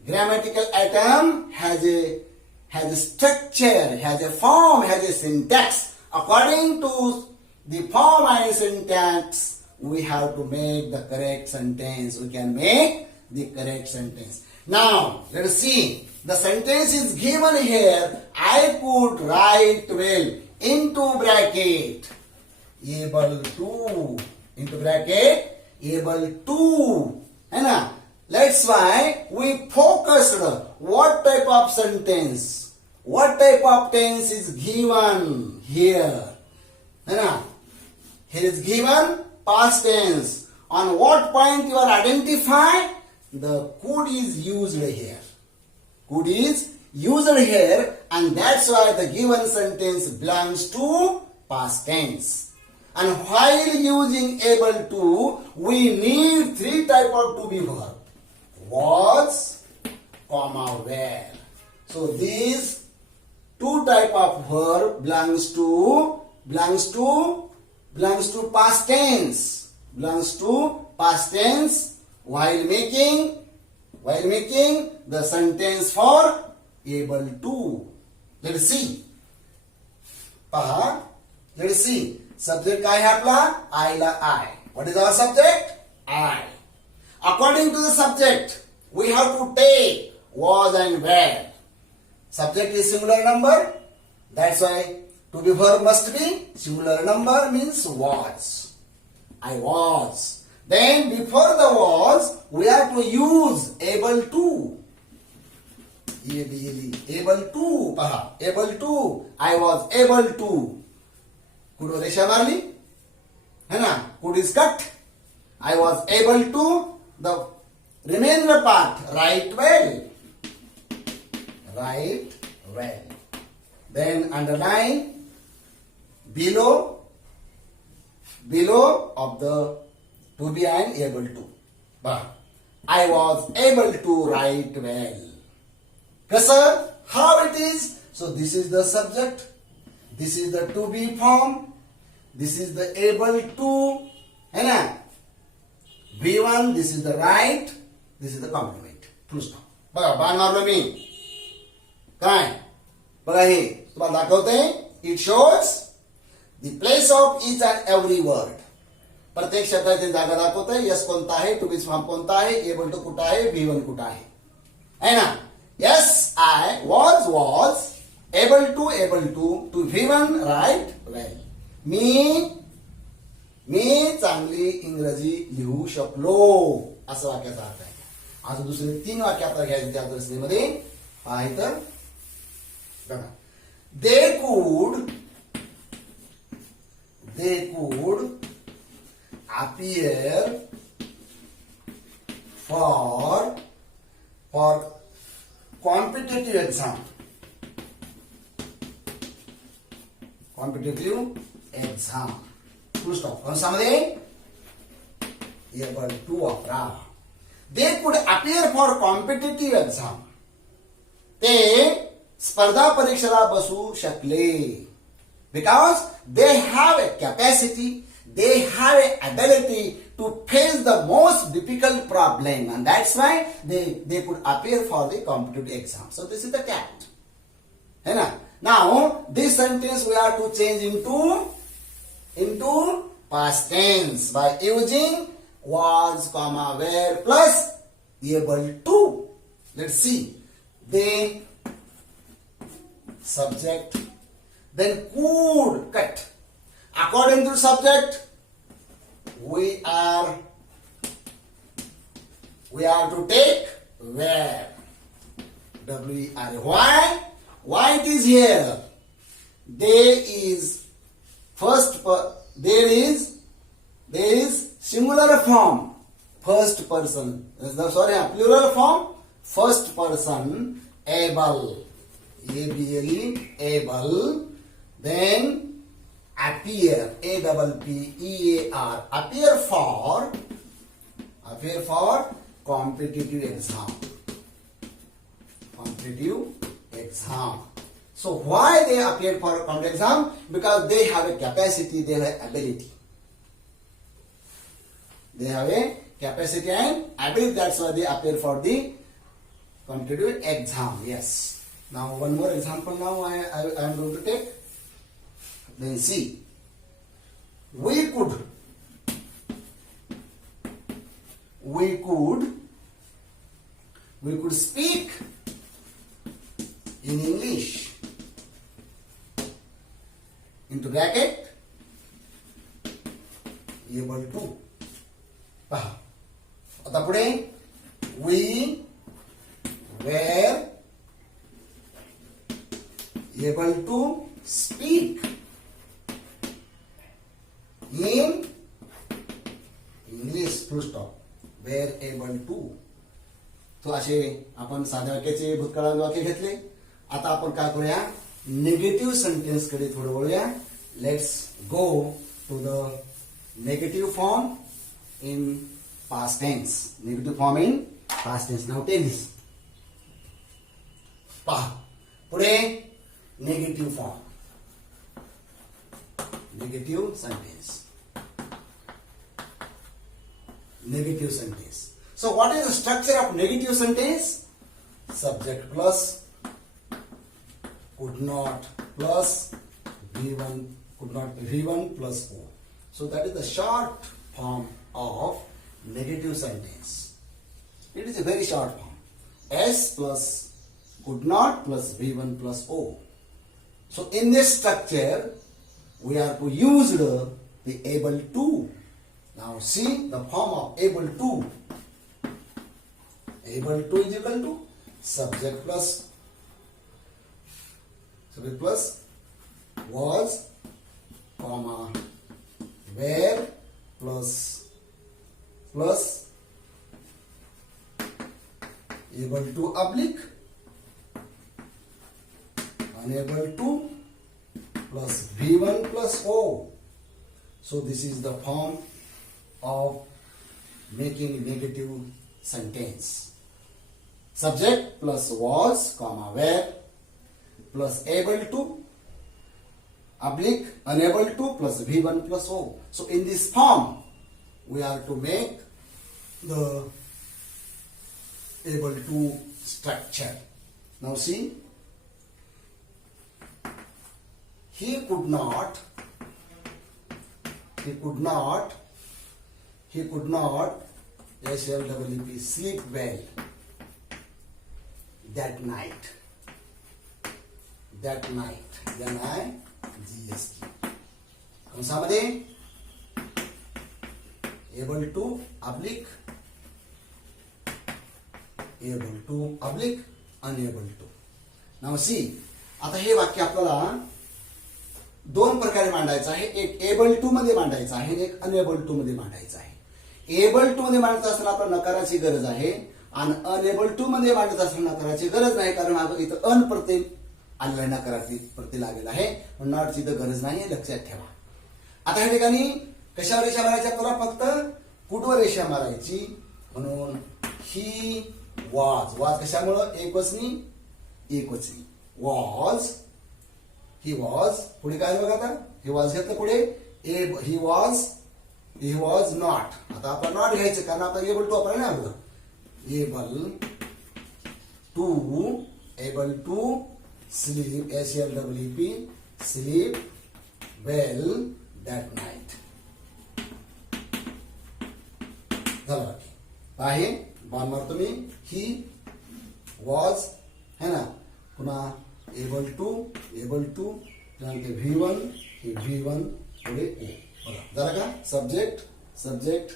grammatical atom has a structure, has a form, has a syntax. According to the form and syntax, we have to make the correct sentence. We can make the correct sentence. Now, let us see. The sentence is given here. I could write well into bracket. Able to. Into bracket. Able to. And that's why we focused what type of sentence. What type of tense is given here. And here is given past tense. On what point you are identified? The could is used here. Could is used here, and that's why the given sentence belongs to past tense. And while using able to, we need three type of to be verb. Was, comma, where. So these two type of verb belongs to past tense. Belongs to past tense while making the sentence for able to. Let us see. Let us see. Subject काय है आपला? I. What is our subject? I. According to the subject, we have to take was and where. Subject is singular number. That's why to be verb must be singular number, means was. I was. Then before the was, we have to use able to. Able to. Able to. I was able to. Could was रेषा मार ली है ना. Could is cut. I was able to. The remainder part, write well. Write well. Then underline below of the to be and able to. But I was able to write well. Kasar, how it is? So this is the subject. This is the to be form. This is the able to. है ना? V1, this is the right. This is the complement. Full stop. बघा बाण मारलो मी. काय? बघा हे तुम्हाला दाखवते. It shows the place of each and every word. प्रत्येक शब्दाची जागा दाखवते. यस कोणता आहे, टू बी फॉर्म कोणता आहे, एबल टू कुठं आहे, V1 कुठं आहे. है ना? Yes, I was able to V1 write well. मी चांगली इंग्रजी लिहू शकलो, असं वाक्याचा अर्थ आहे. आता दुसरे 3 वाक्य आपल्याला घ्यायचे त्या रचनेमध्ये. आहे तर बघा. They could appear for competitive exam. Full stop. कंसामध्ये able to वापरा. They could appear for competitive exam. ते स्पर्धा परीक्षेला बसू शकले. Because they have a capacity, they have an ability to face the most difficult problem, and that's why they could appear for the competitive exam. So this is the cat. है ना? Now this sentence we have to change into past tense by using was, comma, where plus able to. Let's see. They, subject, then could, cut. According to subject, we are to take where. W-E-R. Why it is here? There is singular form, first person. Plural form, first person, able. Able. Then appear, A-P-P-E-A-R. Appear for competitive exam. competitive exam. So why they appeared for a competitive exam? Because they have a capacity, they have ability. They have a capacity and ability, that's why they appear for the competitive exam. Yes. Now one more example now I am going to take. Then see. We could speak in English. Into bracket. Able to. पहा आता पुढे we were able to speak in English, full stop. Were able to. तो असे आपण साध्या वाक्याचे भूतकाळातील वाक्य घेतले. आता आपण काय करूया, निगेटिव्ह सेंटेन्स कडे थोडं वळूया. Let's go to the negative form in past tense. Negative form in past tense. Now take this. पहा पुढे negative form. Negative sentence. Negative sentence. So what is the structure of negative sentence? Subject plus could not plus V1 could not V1 plus O. So that is the short form of negative sentence. It is a very short form. S plus could not plus V1 plus O. So in this structure, we are to use the able to. Now see the form of able to. Able to is equal to subject plus was, comma, where plus able to oblique unable to plus V1 plus O. So this is the form of making negative sentence. Subject plus was, comma, where plus able to oblique unable to plus V1 plus O. So in this form we are to make the able to structure. Now see, he could not SLEEP sleep well that night. NIGST कंसामध्ये able to oblique unable to. Now see, आता हे वाक्य आपल्याला दोन प्रकारे मांडायचं आहे. एक able to मध्ये मांडायचं आहे, एक अनएबल टू मध्ये मांडायचं आहे. एबल टू मध्ये मांडत असताना आपल्याला नकाराची गरज आहे आणि अनएबल टू मध्ये मांडत असताना नकाराची गरज नाही, कारण इथं अन प्रत्यय आलेला आहे, नकारार्थी प्रत्यय लागलेला आहे, नॉटची इथं गरज नाही, लक्षात ठेवा. आता या ठिकाणी कशावर रेषा मारायची आपल्याला, फक्त कुठवर रेषा मारायची. म्हणून ही वाज कशामुळं एकवचनी वॉज, ही वॉज. पुढे काय बघा, आता ही वॉज घेतलं, पुढे ही वॉज नॉट. आता आपण नॉट घ्यायचं, कारण आपण एबल टू आपण नाही बघा. Able to sleep SLEEP sleep well that night. झालं आहे, बाण मारतो मी. ही वॉज है ना, पुन्हा एबल टू त्यानंतर V1 ही V1 पुढे O. बघा झालं का. सब्जेक्ट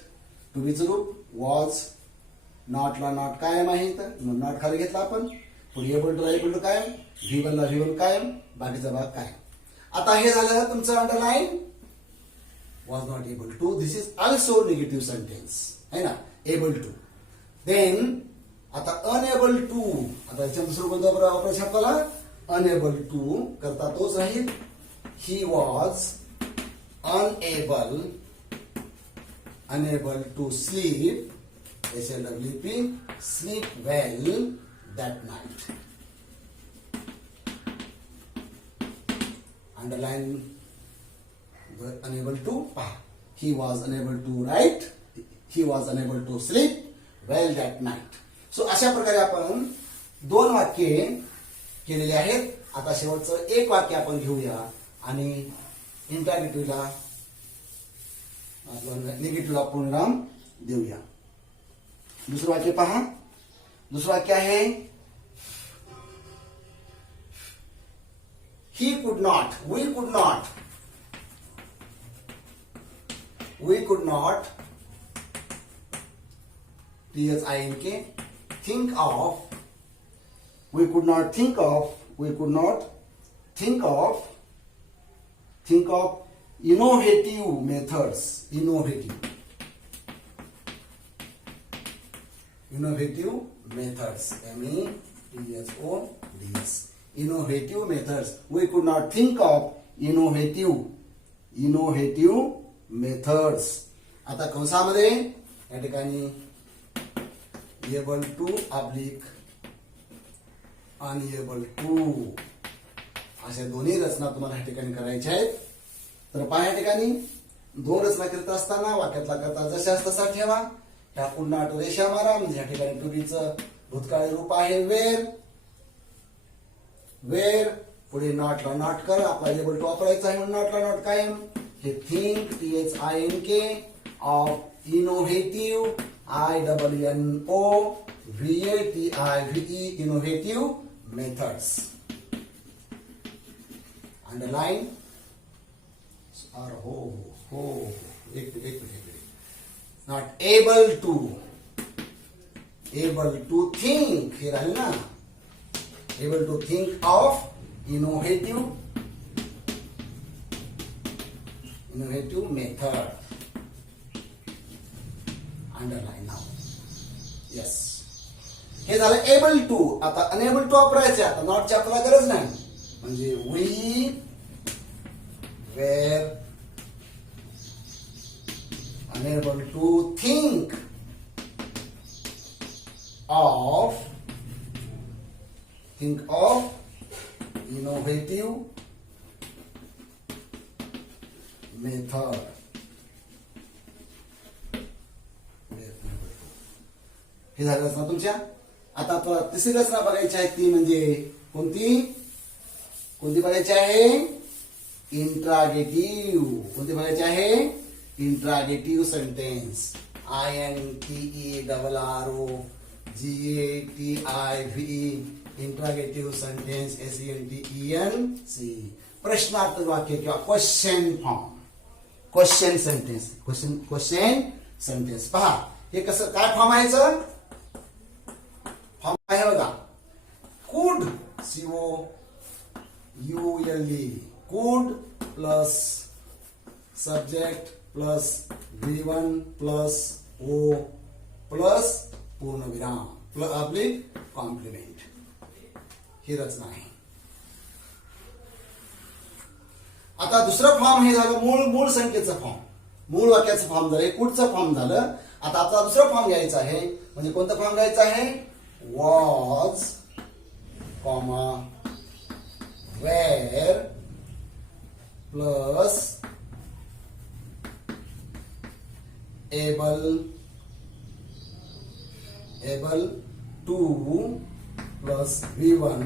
टू बीचं रूप वॉज, नॉटला नॉट कायम आहे, तर नॉट खाली घेतला आपण. पुढे एबल टू कायम, V1 ला V1 कायम, बाकीचा भाग कायम. आता हे झालं तुमचं underline. Was not able to, this is also negative sentence है ना, एबल टू. देन आता अनएबल टू, आता याच्या दुसरं कोणतं वापरायचं आपल्याला, अनएबल टू करता तोच राहील. He was unable to sleep SLEEP sleep well that night. Underline unable to पहा. He was unable to write, he was unable to sleep well that night. So अशा प्रकारे आपण 2 वाक्ये केलेली आहेत. आता शेवटचं एक वाक्य आपण घेऊया आणि इंटरॅगेटिव्हला आपलं निगेटिव्हला पूर्णविराम देऊया. दुसरं वाक्य पहा. दुसरं वाक्य आहे he could not, we could not THINK think of, we could not think of innovative methods, innovative methods, METHODS, innovative methods. We could not think of innovative methods. आता कंसामध्ये या ठिकाणी able to oblique unable to अशा दोन्ही रचना तुम्हाला या ठिकाणी करायच्या आहेत. तर पहा या ठिकाणी 2 रचना करत असताना वाक्यातला करता जशास तसा ठेवा. त्या पुन्हा रेषा मारा. म्हणजे या ठिकाणी टूबीचं भूतकाळी रूप आहे वेर पुढे नॉटला नॉट कर. आपला एबल टू वापरायचा आहे म्हणून नॉटला नॉट कायम. हे think THINK of innovative INNOVATIVE innovative methods. Underline और हो एक minute. Not able to think हे राहील ना. Able to think of innovative method. Underline नाव. यस, हे झालं एबल टू. आता अनेबल टू वापरायचे. आता नॉटची आपल्याला गरज नाही. म्हणजे we were unable to think of innovative method. हे झालं रचना तुमच्या. आता आपल्याला तिसरी रचना बघायची आहे. ती म्हणजे कोणती बघायची आहे? इंट्रागेटिव्ह. कोणती बघायची आहे? Interrogative sentence. INTERROGATIVE interrogative sentence SENTENC. प्रश्नार्थक वाक्य किंवा क्वेश्चन फॉर्म. क्वेश्चन सेंटेन्स पहा. हे कसं काय फॉर्म आहे? फॉर्म आहे बघा. कुड COULD कुड plus subject plus V1 plus O plus पूर्णविराम प्लस ऑब्लिक कॉम्प्लिमेंट. ही रचना आहे. आता दुसरं फॉर्म हे झालं मूळ संख्येचं फॉर्म. मूळ वाक्याचं फॉर्म झालं. कुठचं फॉर्म झालं. आता आपला दुसरा फॉर्म घ्यायचा आहे. म्हणजे कोणता फॉर्म घ्यायचा आहे? Was comma were plus able to plus V1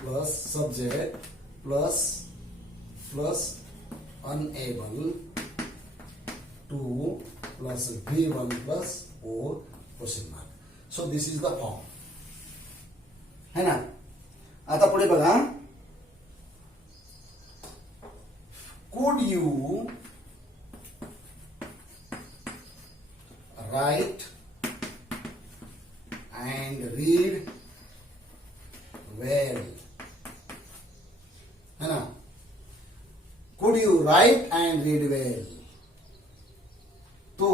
plus subject plus unable to plus V1 plus O question mark. So this is the form है ना. आता पुढे बघा. Could you write and read well? है ना. Could you write and read well? तू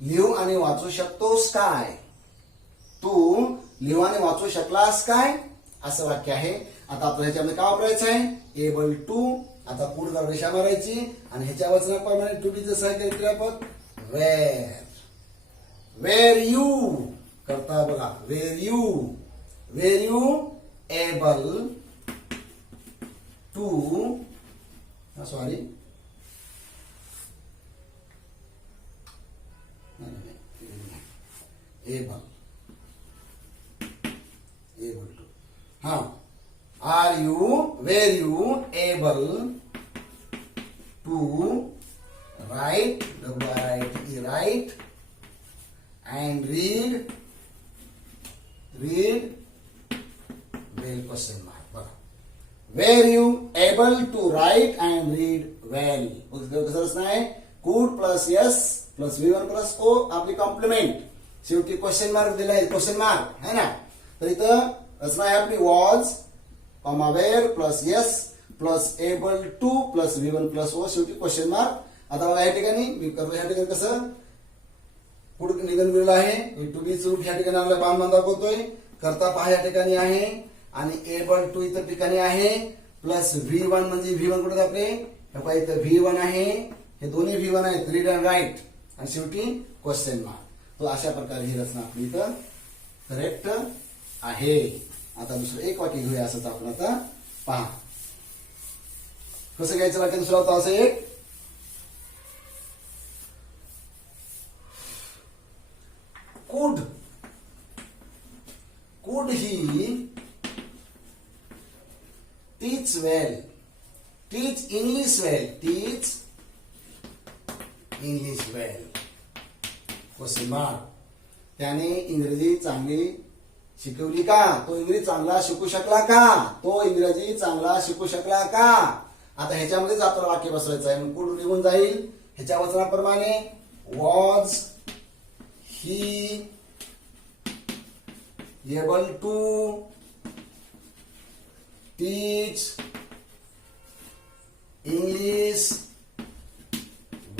लिहू आणि वाचू शकतोस काय? तू लिहू आणि वाचू शकलास काय? असं वाक्य आहे. आता आपल्याला ह्याच्यामध्ये काय वापरायचं आहे? एबल टू आता पुढे रेषा मारायची आणि ह्याच्या वचनाप्रमाणे टू बी जसं आहे तरी आपण वेर यू करता बघा. Were you able to sorry able to हाँ were you able to write write and read well question mark बघा. were you able to write and read well कसं असणार आहे could plus yes plus v1 plus o आपली complement शेवटी question mark दिला आहे question mark है ना. तर इथं असणार आहे आपली was comma were plus S plus able to plus v1 plus O शेवटी क्वेश्चन मार्क. आता बघा या ठिकाणी मी करतो या ठिकाणी कसं पुढे निघून गेलेलं आहे टू बी रूट या ठिकाणी आपल्याला बाण दाखवतोय करता पहा या ठिकाणी आहे आणि एबल टू इतर ठिकाणी आहे प्लस v1 म्हणजे v1 कुठे आपले इथं v1 आहे हे दोन्ही v1 आहेत रीड अँड राईट आणि शेवटी क्वेश्चन मार्क. तो अशा प्रकारे ही रचना आपली इथं करेक्ट आहे. आता दुसरं एक वाक्य घेऊया असंच आपण आता पहा कसं घ्यायचं वाक्य दुसरं होतं असं एक could he teach English well question mark. त्याने इंग्रजी चांगली शिकवली का तो इंग्रजी चांगला शिकू शकला का आता ह्याच्यामध्येच आपल्याला वाक्य बसवायचं आहे. मग कुठून निघून जाईल ह्याच्या वचनाप्रमाणे was he able to teach English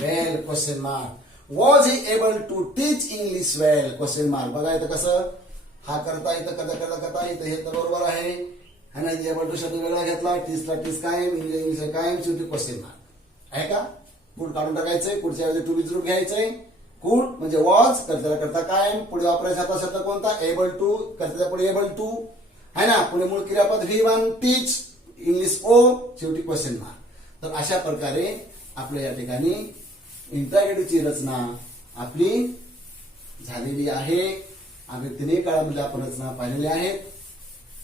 well question mark. Was he able to teach English well question mark. बघा इथं कसं हा करता इथं करता इथं हे तर बरोबर आहे ना. एबल टू शब्द वेगळा घेतला टीचला टीच कायम इंग्लिश कायम शेवटी क्वेश्चन मार्क आहे का. कुड काढून टाकायचंय पुढच्या वेळी टू बी रूट घ्यायचंय. कुड म्हणजे वॉज करता कायम पुढे वापरायचा आता शब्द कोणता एबल टू करता पुढे एबल टू है ना. पुढे मूळ क्रियापद v1 टीच इंग्लिश ओ शेवटी क्वेश्चन मार्क. तर अशा प्रकारे आपल्या या ठिकाणी इंटरॅगेटिव्हची रचना आपली झालेली आहे. आम्ही तिन्ही काळामध्ये आपण रचना पाहिलेल्या आहेत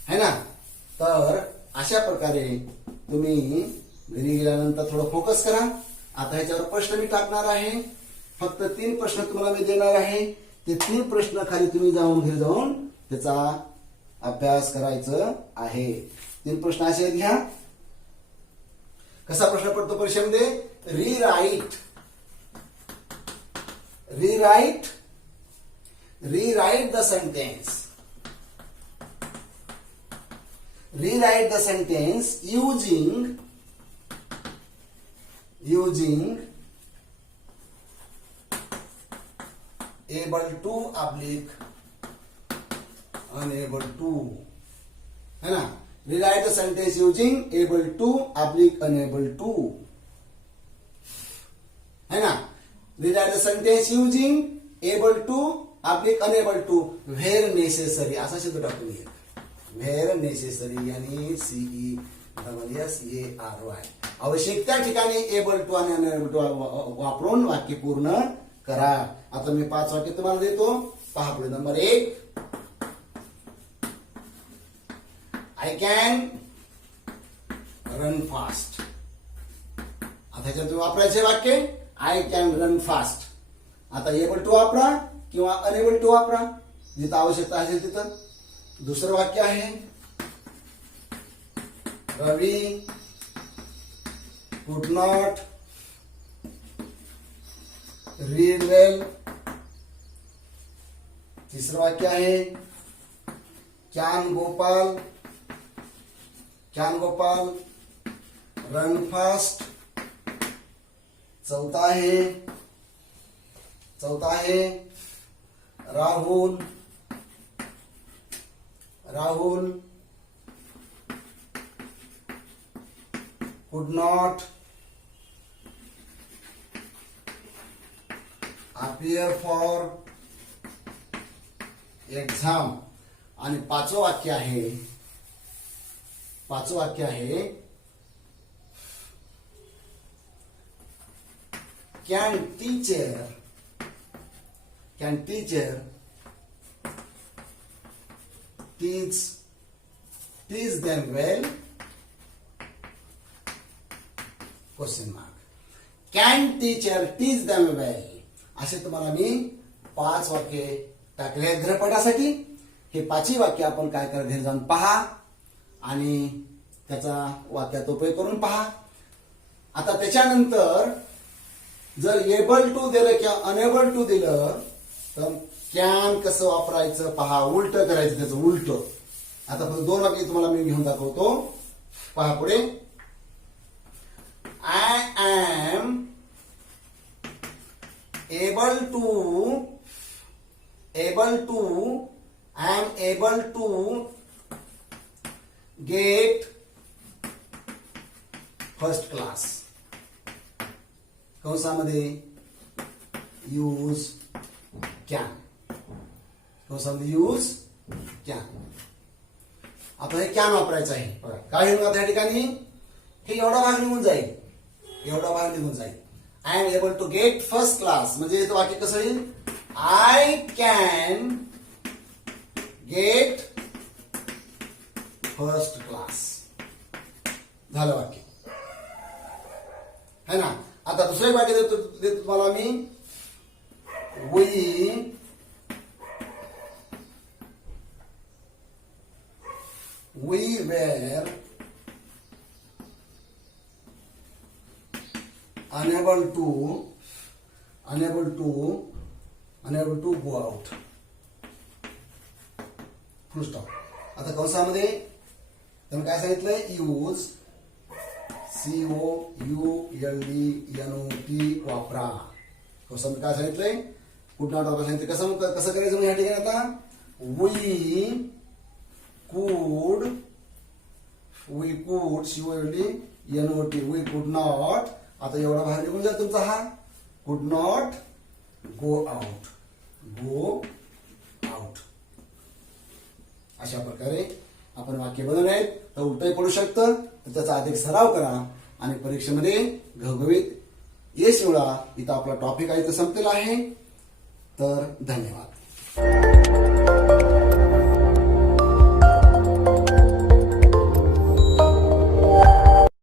है ना. तर अशा प्रकारे तुम्ही घरी गेल्यानंतर थोडं फोकस करा. आता ह्याच्यावर प्रश्न मी टाकणार आहे. फक्त 3 प्रश्न तुम्हाला मी देणार आहे. ते 3 प्रश्न खाली तुम्ही घरी जाऊन त्याचा अभ्यास करायचं आहे. 3 प्रश्न असे घ्या. कसा प्रश्न पडतो परीक्षेमध्ये rewrite the sentence. Rewrite the sentence using able to oblique unable to है ना. Rewrite the sentence using able to oblique unable to है ना. Rewrite the sentence using able to oblique unable to where necessary असा शब्द टाकून घ्या. where necessary यानी CESSARY आवश्यक त्या ठिकाणी एबल टू आणि अनएबल टू वापरून वाक्य पूर्ण करा. आता मी 5 वाक्य तुम्हाला देतो पहा. पुढे number 1 I can run fast. आता ह्याच्यात तुम्ही वापरायचे वाक्य I can run fast. आता एबल टू वापरा किंवा अनेबल टू वापरा जिथं आवश्यकता असेल तिथं. दुसरं वाक्य आहे रवी could not read well. तिसरं वाक्य आहे can Gopal run fast. चौथा आहे राहुल कुड नॉट अपियर फॉर एक्झाम. आणि पाचवं वाक्य आहे can teacher teach them well? Question mark. Can teacher teach them well? असे तुम्हाला मी 5 वाक्ये टाकले आहेत गृहपाठासाठी. हे 5ही वाक्य आपण काय करा, घरी जाऊन पहा आणि त्याचा वाक्यात उपयोग करून पहा. आता त्याच्यानंतर जर एबल टू दिलं किंवा अनेबल टू दिलं तर कॅन कसं वापरायचं पहा, उलट करायचं त्याचं उलट. आता फक्त 2 वाक्य तुम्हाला मी घेऊन दाखवतो. पहा पुढे. I am able to get first class. कंसामध्ये यूज कॅन. आता हे कॅन वापरायचं आहे. बघा काय होईल आता या ठिकाणी, हे एवढा भाग निघून जाईल. I am able to get first class म्हणजे वाक्य कसं होईल, I can get first class. झालं वाक्य है ना. आता दुसरे वाक्य देतो तुम्हाला मी. we were unable to go out. Full stop. आता कंसामध्ये तुम्ही काय सांगितलंय, यूज COULDNOT वापरा. कंसामध्ये काय सांगितलंय, कुड नॉट वापरा सांगितलं. कसं करायचं म्हणजे या ठिकाणी आता we could COULDNOT we could not. आता एवढा बाहेर निघून जाईल तुमचा हा. कुड नॉट गो आउट. अशा प्रकारे आपण वाक्य बनवले आहेत. तर उलटही पडू शकतं, तर त्याचा अधिक सराव करा आणि परीक्षेमध्ये घवघवीत यश मिळवा. इथं आपला टॉपिक आहे तर संपलेला आहे. तर धन्यवाद.